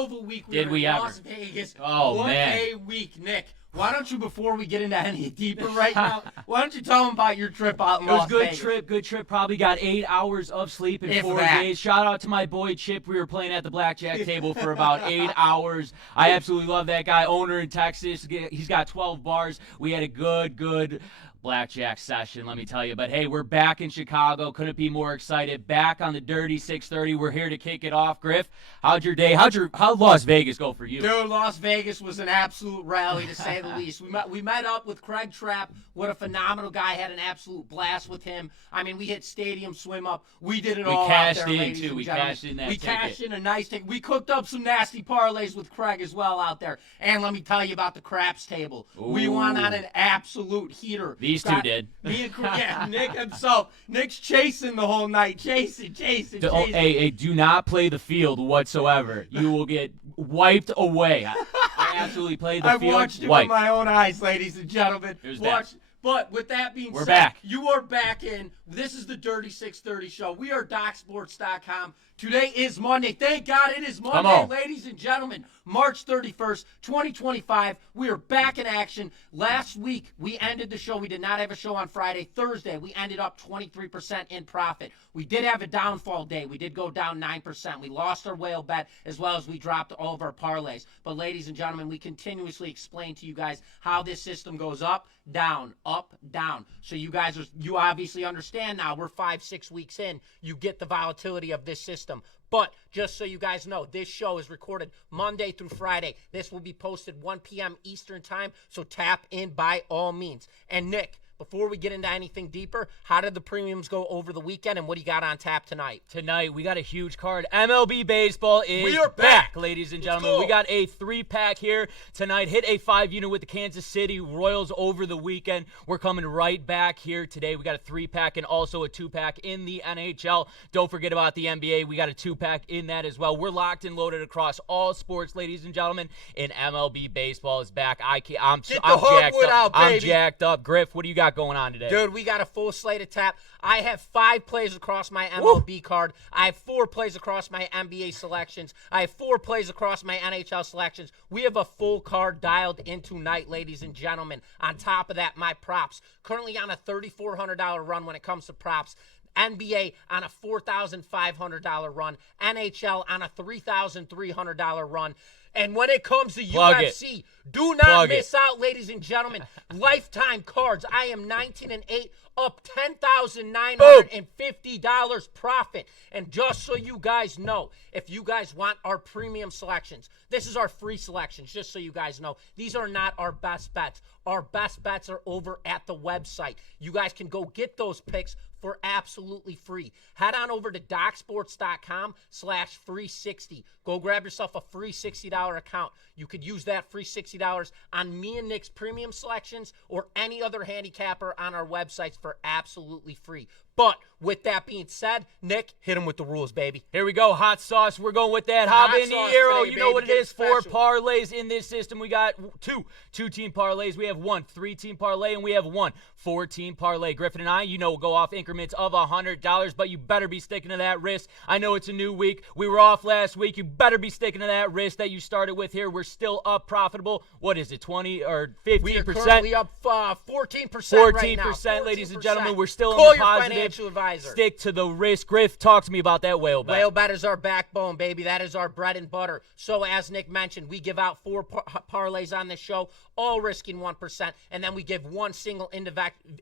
hell of a week we were in Las Vegas. Oh, what man. a week, Nick. Why don't you, before we get into any deeper right now, why don't you tell them about your trip out in Las Vegas? It was good trip. Probably got 8 hours of sleep in 4 that. days. Shout out to my boy Chip. We were playing at the blackjack table for about 8 hours. I absolutely love that guy. Owner in Texas. He's got 12 bars. We had a good blackjack session, let me tell you. But hey, we're back in Chicago. Couldn't be more excited. Back on the Dirty 630. We're here to kick it off. Griff, how'd your day? How'd Las Vegas go for you? Dude, Las Vegas was an absolute rally, to say the least. We met up with Craig Trapp. What a phenomenal guy. Had an absolute blast with him. I mean, we hit stadium swim up. We did it all out there, ladies and gentlemen. We cashed in that ticket. We cashed in a nice ticket. We cooked up some nasty parlays with Craig as well out there. And let me tell you about the craps table. Ooh. We won on an absolute heater. These two did. Me and Craig, yeah, Nick himself. Nick's chasing the whole night. Chasing. Hey, do not play the field whatsoever. You will get wiped away. I absolutely played the field. I watched it with my own eyes, ladies and gentlemen. It was bad. But with that being said, back. You are back in. This is the Dirty 630 show. We are DocSports.com. Today is Monday. Thank God it is Monday, ladies and gentlemen. March 31st, 2025. We are back in action. Last week, we ended the show. We did not have a show on Friday. Thursday, we ended up 23% in profit. We did have a downfall day. We did go down 9%. We lost our whale bet as well as we dropped all of our parlays. But ladies and gentlemen, we continuously explain to you guys how this system goes up, down, up, down. So you obviously understand now. We're 5-6 weeks in. You get the volatility of this system. But just so you guys know, this show is recorded Monday through Friday. This will be posted 1 p.m. Eastern time, so tap in by all means. And Nick, before we get into anything deeper, how did the premiums go over the weekend, and what do you got on tap tonight? Tonight, we got a huge card. MLB baseball is we are back, ladies and gentlemen. Cool. We got a 3-pack here tonight. Hit a 5-unit with the Kansas City Royals over the weekend. We're coming right back here today. We got a 3-pack and also a 2-pack in the NHL. Don't forget about the NBA. We got a 2-pack in that as well. We're locked and loaded across all sports, ladies and gentlemen, and MLB baseball is back. I'm jacked up. Griff, what do you got going on today? Dude, we got a full slate of tap. I have 5 plays across my MLB card. I have 4 plays across my NBA selections. I have 4 plays across my NHL selections. We have a full card dialed in tonight, ladies and gentlemen. On top of that, my props. Currently on a $3,400 run when it comes to props. NBA on a $4,500 run. NHL on a $3,300 run. And when it comes to UFC, do not miss out, ladies and gentlemen. Lifetime cards. I am 19-8, up $10,950 profit. And just so you guys know, if you guys want our premium selections, this is our free selections, just so you guys know. These are not our best bets. Our best bets are over at the website. You guys can go get those picks for absolutely free. Head on over to DocSports.com/free60. Go grab yourself a free $60 account. You could use that free $60 on me and Nick's premium selections or any other handicapper on our websites for absolutely free. But with that being said, Nick, hit him with the rules, baby. Here we go. Hot sauce. We're going with that. Hop in the arrow. You know what it is. 4 parlays in this system. We got 2 2-team parlays. We have 1 3-team parlay, and we have 1 4-team parlay. Griffin and I, we'll go off increments of $100, but you better be sticking to that wrist. I know it's a new week. We were off last week. You better be sticking to that wrist that you started with here. We're still up profitable. What is it, 20 or 15%? We are currently up 14% 14%, right now. ladies and gentlemen. We're still Call in the positive. Financial advisor. Stick to the risk. Griff, talk to me about that whale bet. Whale bet is our backbone, baby. That is our bread and butter. So as Nick mentioned, we give out 4 parlays on this show, all risking 1%, and then we give 1 single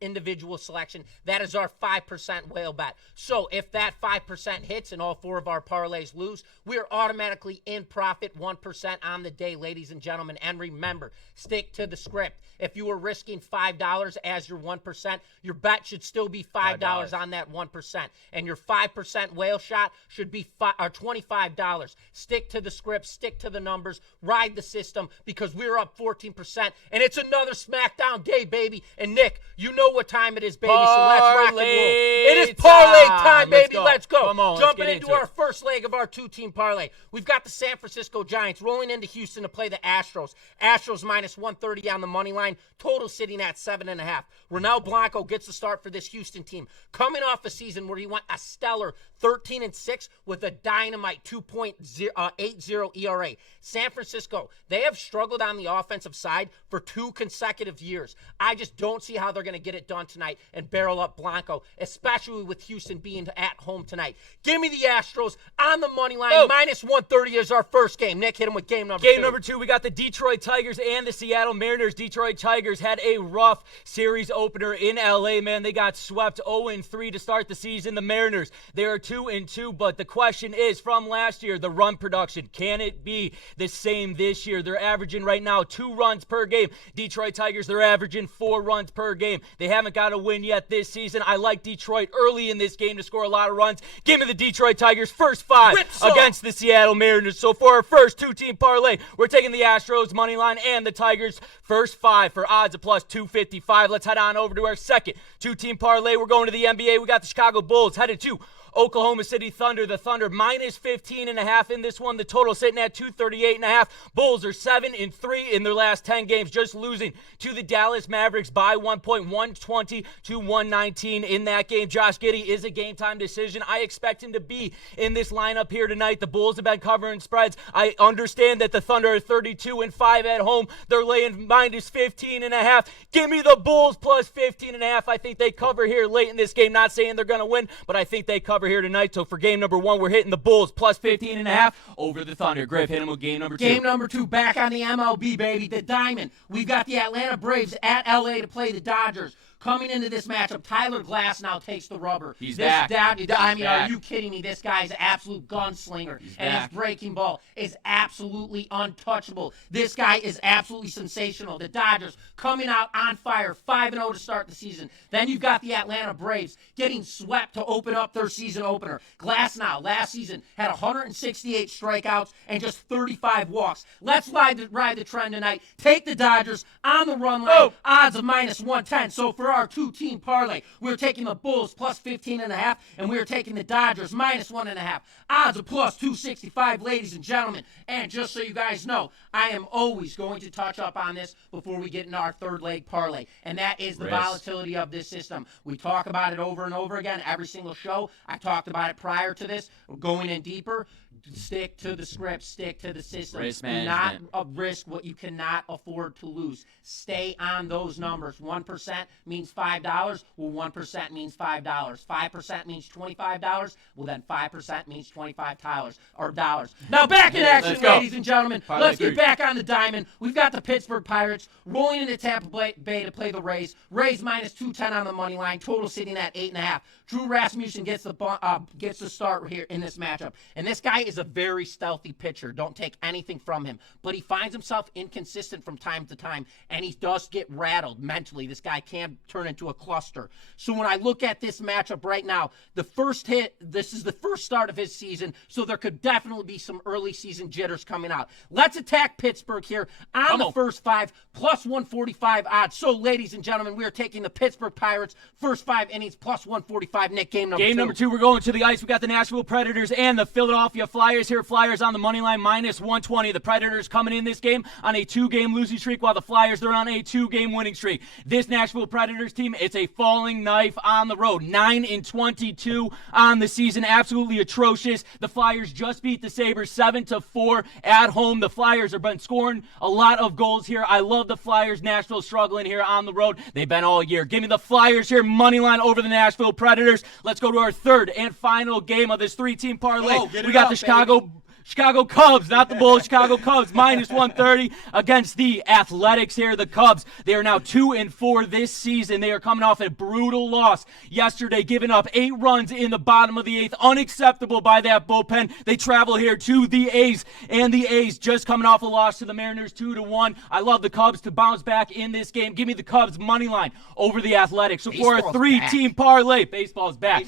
individual selection. That is our 5% whale bet. So if that 5% hits and all 4 of our parlays lose, we are automatically in profit 1% on the day, ladies and gentlemen. And remember, stick to the script. If you were risking $5 as your 1%, your bet should still be $5 on that 1%. And your 5% whale shot should be $25. Stick to the script, stick to the numbers, ride the system, because we're up 14%. And it's another SmackDown day, baby. And Nick, you know what time it is, baby. So let's rock and roll. It is parlay time, baby. Let's go. Come on, Jumping into our first leg of our 2-team parlay. We've got the San Francisco Giants rolling into Houston to play the Astros. Astros minus 130 on the money line. Total sitting at 7.5. Ronel Blanco gets the start for this Houston team. coming off a season where he went a stellar 13-6 with a dynamite 2.80 ERA. San Francisco, they have struggled on the offensive side for 2 consecutive years. I just don't see how they're going to get it done tonight and barrel up Blanco, especially with Houston being at home tonight. Give me the Astros on the money line. Minus 130 is our first game. Nick, hit him with game number 2. Game number 2, we got the Detroit Tigers and the Seattle Mariners. Detroit Tigers had a rough series opener in L.A., man. They got swept 0-3 to start the season. The Mariners, they are 2-2, but the question is, from last year, the run production, can it be the same this year? They're averaging right now 2 runs per game. Detroit Tigers, they're averaging 4 runs per game. They haven't got a win yet this season. I like Detroit early in this game to score a lot of runs. Give me the Detroit Tigers first 5 against the Seattle Mariners. So for our first 2-team parlay, we're taking the Astros money line and the Tigers first 5 for odds of plus 255. Let's head on over to our second 2-team parlay. We're going to the NBA. We got the Chicago Bulls headed to Oklahoma City Thunder. The Thunder minus 15.5 in this one. The total sitting at 238.5. Bulls are 7-3 in their last 10 games, just losing to the Dallas Mavericks by 1 point, 120 to 119 in that game. Josh Giddey is a game time decision. I expect him to be in this lineup here tonight. The Bulls have been covering spreads. I understand that the Thunder are 32-5 at home. They're laying minus 15.5. Give me the Bulls plus 15.5. I think they cover here late in this game. Not saying they're going to win, but I think they cover here tonight. So for game number 1, we're hitting the Bulls plus 15.5 over the Thunder. Griff, hit him with game number 2. Game number 2, back on the MLB, baby. The Diamond. We've got the Atlanta Braves at LA to play the Dodgers. Coming into this matchup, Tyler Glasnow takes the rubber. He's back. Are you kidding me? This guy's an absolute gunslinger. His breaking ball is absolutely untouchable. This guy is absolutely sensational. The Dodgers coming out on fire, 5-0 to start the season. Then you've got the Atlanta Braves getting swept to open up their season opener. Glasnow, last season, had 168 strikeouts and just 35 walks. Let's ride the trend tonight. Take the Dodgers on the run line. Odds of minus 110. So for our 2-team parlay, we're taking the Bulls plus 15.5, and we're taking the Dodgers minus 1.5. Odds of plus 265, ladies and gentlemen. And just so you guys know, I am always going to touch up on this before we get into our third leg parlay, and that is the volatility of this system. We talk about it over and over again every single show. I talked about it prior to this. We're going in deeper. Stick to the script. Stick to the system. Do not risk what you cannot afford to lose. Stay on those numbers. 1% means $5. Well, 1% means $5. 5% means $25. Well, then 5% means $25 or dollars. Now back in action, ladies and gentlemen. Let's get back on the diamond. We've got the Pittsburgh Pirates rolling into Tampa Bay to play the Rays. Rays minus 210 on the money line. Total sitting at 8.5. Drew Rasmussen gets the start here in this matchup. And this guy is a very stealthy pitcher. Don't take anything from him. But he finds himself inconsistent from time to time, and he does get rattled mentally. This guy can turn into a cluster. So when I look at this matchup right now, the first hit, this is the first start of his season, so there could definitely be some early season jitters coming out. Let's attack Pittsburgh here on the first 5, plus 145 odds. So, ladies and gentlemen, we are taking the Pittsburgh Pirates first 5 innings plus 145. Nick, game number 2. Game number 2, we're going to the ice. We got the Nashville Predators and the Philadelphia Flyers here. Flyers on the money line, minus 120. The Predators coming in this game on a 2-game losing streak, while the Flyers, they're on a 2-game winning streak. This Nashville Predators team, it's a falling knife on the road. 9-22 on the season. Absolutely atrocious. The Flyers just beat the Sabres 7-4 at home. The Flyers have been scoring a lot of goals here. I love the Flyers. Nashville struggling here on the road. They've been all year. Give me the Flyers here, money line over the Nashville Predators. Let's go to our third and final game of this 3-team parlay. We got the Chicago Cubs, not the Bulls, Chicago Cubs, minus 130 against the Athletics here. The Cubs, they are now 2-4 this season. They are coming off a brutal loss yesterday, giving up 8 runs in the bottom of the 8th. Unacceptable by that bullpen. They travel here to the A's, and the A's just coming off a loss to the Mariners 2-1. I love the Cubs to bounce back in this game. Give me the Cubs money line over the Athletics. So for our 3-team parlay, baseball's back.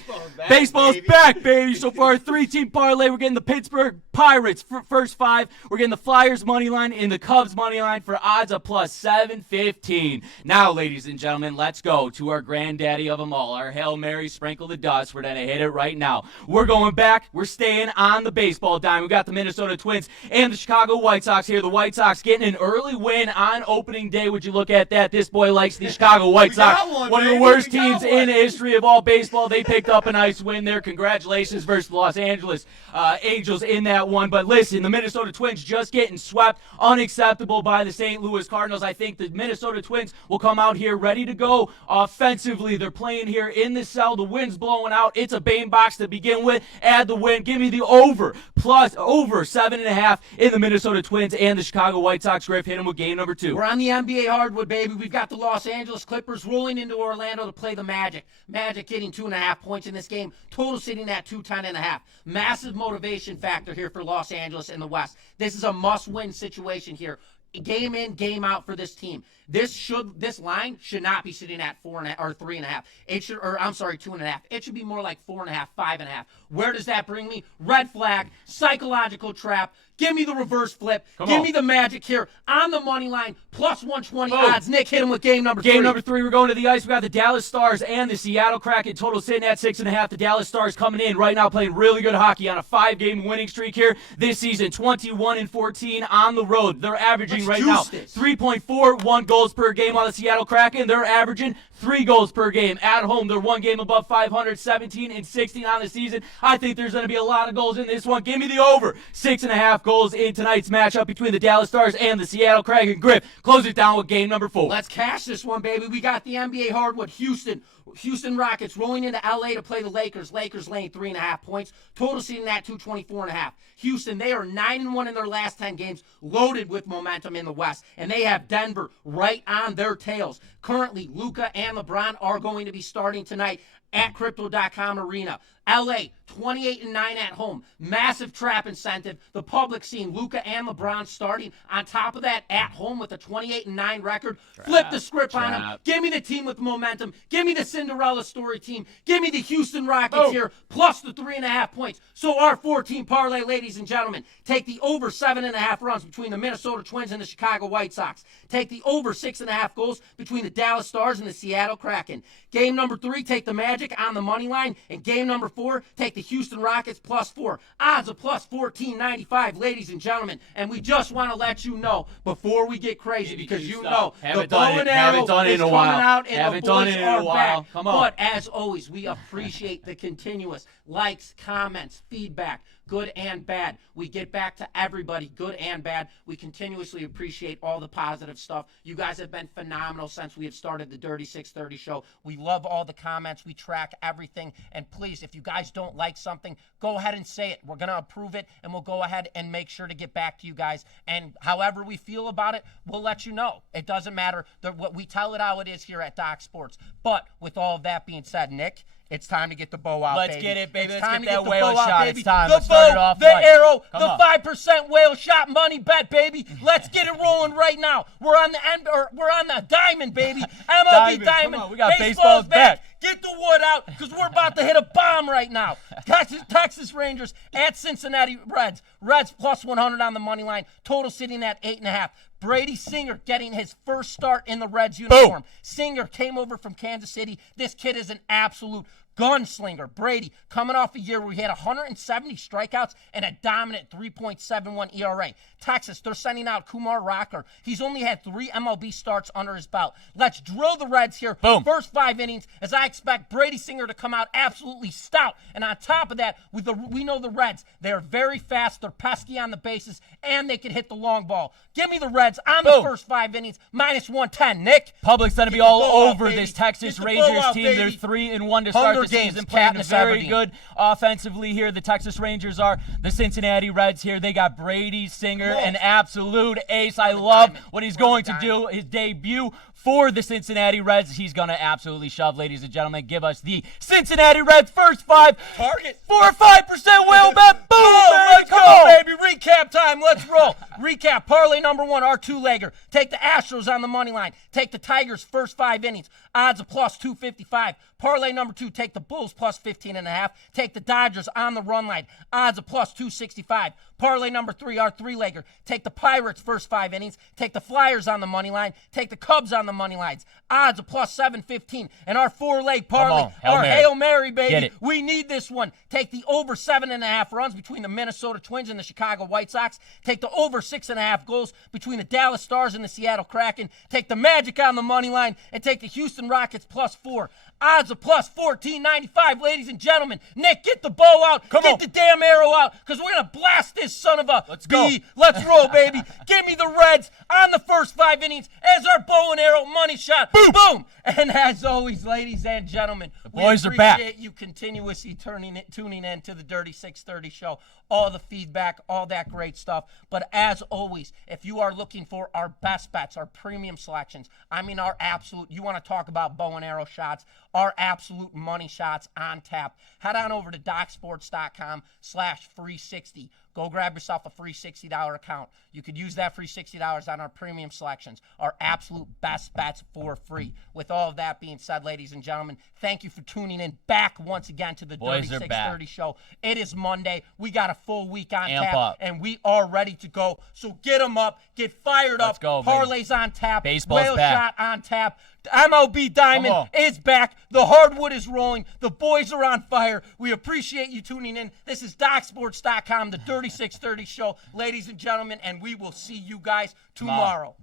Baseball's back, baby. So for our 3-team parlay, we're getting the Pittsburgh Pirates Pirates, first 5. We're getting the Flyers money line and the Cubs money line for odds of plus 715. Now, ladies and gentlemen, let's go to our granddaddy of them all, our Hail Mary sprinkle the dust. We're going to hit it right now. We're going back. We're staying on the baseball dime. We got the Minnesota Twins and the Chicago White Sox here. The White Sox getting an early win on opening day. Would you look at that? This boy likes the Chicago White Sox. One of the worst teams in the history of all baseball. They picked up a nice win there. Congratulations versus the Los Angeles Angels in that one. But listen, the Minnesota Twins just getting swept. Unacceptable by the St. Louis Cardinals. I think the Minnesota Twins will come out here ready to go offensively. They're playing here in the cell. The wind's blowing out. It's a Bane box to begin with. Add the win. Give me the over 7.5 in the Minnesota Twins and the Chicago White Sox. Griff, hit them with game number 2. We're on the NBA hardwood, baby. We've got the Los Angeles Clippers rolling into Orlando to play the Magic. Magic getting 2.5 points in this game. Total sitting at 210.5. Massive motivation factor here for Los Angeles in the West. This is a must-win situation here. Game in, game out for this team. This line should not be sitting at 4.5 or 3.5. It should, or I'm sorry, 2.5. It should be more like 4.5, 5.5. Where does that bring me? Red flag, psychological trap. Give me the reverse flip. Give me the Magic here on the money line, plus 120 odds. Nick, hit him with game number 3. Game number 3, we're going to the ice. We got the Dallas Stars and the Seattle Kraken. Total sitting at 6.5. The Dallas Stars coming in right now playing really good hockey on a 5-game winning streak here this season. 21-14 on the road. They're averaging right now 3.41 goals per game on the Seattle Kraken. They're averaging 3 goals per game. At home, they're 1 game above 500, 17-16 on the season. I think there's going to be a lot of goals in this one. Give me the over. 6.5 goals in tonight's matchup between the Dallas Stars and the Seattle Kraken. Griff, close it down with game number 4. Let's cash this one, baby. We got the NBA hardwood. Houston Rockets rolling into LA to play the Lakers. Lakers laying 3.5 points. Total sitting at 224.5. Houston, they are 9-1 in their last 10 games, loaded with momentum in the West. And they have Denver right on their tails. Currently, Luka and LeBron are going to be starting tonight at Crypto.com Arena. LA, 28-9 at home. Massive trap incentive. The public seeing Luka and LeBron starting. On top of that, at home with a 28-9 record. Flip the script on them. Give me the team with momentum. Give me the Cinderella story team. Give me the Houston Rockets here, plus the 3.5 points. So our 14 parlay, ladies and gentlemen, take the over 7.5 runs between the Minnesota Twins and the Chicago White Sox. Take the over 6.5 goals between the Dallas Stars and the Seattle Kraken. Game number 3, take the Magic on the money line. And game number 4, take the Houston Rockets plus 4. Odds of plus 14.95, ladies and gentlemen. And we just want to let you know before we get crazy, because you know the bow and arrow is coming out and the boys are back. Come on. But as always, we appreciate the continuous likes, comments, feedback, good and bad. We get back to everybody, good and bad. We continuously appreciate all the positive stuff. You guys have been phenomenal since we have started the Dirty 630 show. We love all the comments. We track everything. And please, if you guys don't like something, go ahead and say it. We're going to approve it, and we'll go ahead and make sure to get back to you guys. And however we feel about it, we'll let you know. It doesn't matter. What we tell it how it is here at Doc Sports. But with all of that being said, Nick, it's time to get the bow out, Let's baby. get it, baby. It's Let's time get to that the whale bow out, shot. baby. It's time. The Let's start it bow, off the right. arrow, Come the on. 5% whale shot money bet, baby. Let's get it rolling right now. We're on the end, or we're on the diamond, baby. MLB diamond. Come on, we got Baseball's baseball's back. Get the wood out, because we're about to hit a bomb right now. Texas Rangers at Cincinnati Reds. Reds plus 100 on the money line. Total sitting at 8.5. Brady Singer getting his first start in the Reds uniform. Singer came over from Kansas City. This kid is an absolute gunslinger. Brady coming off a year where he had 170 strikeouts and a dominant 3.71 ERA. Texas, they're sending out Kumar Rocker. He's only had 3 MLB starts under his belt. Let's drill the Reds here. Boom. First 5 innings, as I expect Brady Singer to come out absolutely stout. And on top of that, we know the Reds. They're very fast. They're pesky on the bases, and they can hit the long ball. Give me the Reds on the first 5 innings, minus 110. Nick? Public's going to be all over out, this baby. Texas Get the Rangers ball out, team. baby. They're 3-1 to start the Games, season, playing Katniss very Everdeen. good offensively here. The Texas Rangers are. The Cincinnati Reds here. They got Brady Singer, an absolute ace. I love what he's going to do. His debut for the Cincinnati Reds. He's going to absolutely shove, ladies and gentlemen. Give us the Cincinnati Reds first 5. Target. 4 or 5% whale bet. Boom, Let's go, baby. Recap time. Let's roll. Recap. Parlay number 1, our two-legger. Take the Astros on the money line. Take the Tigers first 5 innings. Odds of plus 255. Parlay number 2, take the Bulls plus 15.5. Take the Dodgers on the run line. Odds of plus 265. Parlay number 3, our three-legger. Take the Pirates first 5 innings. Take the Flyers on the money line. Take the Cubs on the money lines. Odds of plus 715. And our 4-leg parlay, our Hail Mary, baby. We need this one. Take the over 7.5 runs between the Minnesota Twins and the Chicago White Sox. Take the over 6.5 goals between the Dallas Stars and the Seattle Kraken. Take the Magic on the money line. And take the Houston Rockets plus 4. Odds of plus 14.95, ladies and gentlemen. Nick, get the bow out. Get the damn arrow out, because we're going to blast this son of a bee. Let's roll, baby. Give me the Reds on the first 5 innings as our bow and arrow money shot. Boom! Boom! And as always, ladies and gentlemen, we appreciate you continuously tuning in to the Dirty 630 show. All the feedback, all that great stuff. But as always, if you are looking for our best bets, our premium selections, I mean our absolute, you want to talk about bow and arrow shots, our absolute money shots on tap, head on over to DocSports.com/free60. Go grab yourself a free $60 account. You could use that free $60 on our premium selections, our absolute best bets for free. With all of that being said, ladies and gentlemen, thank you for tuning in back once again to the Dirty 630 show. It is Monday. We got a full week on tap, and we are ready to go. So get them up. Get fired up. Parlays on tap. Baseball's Whale back. shot on tap. MLB Diamond is back. The hardwood is rolling. The boys are on fire. We appreciate you tuning in. This is DocSports.com, the Dirty 630 show, ladies and gentlemen, and we will see you guys tomorrow.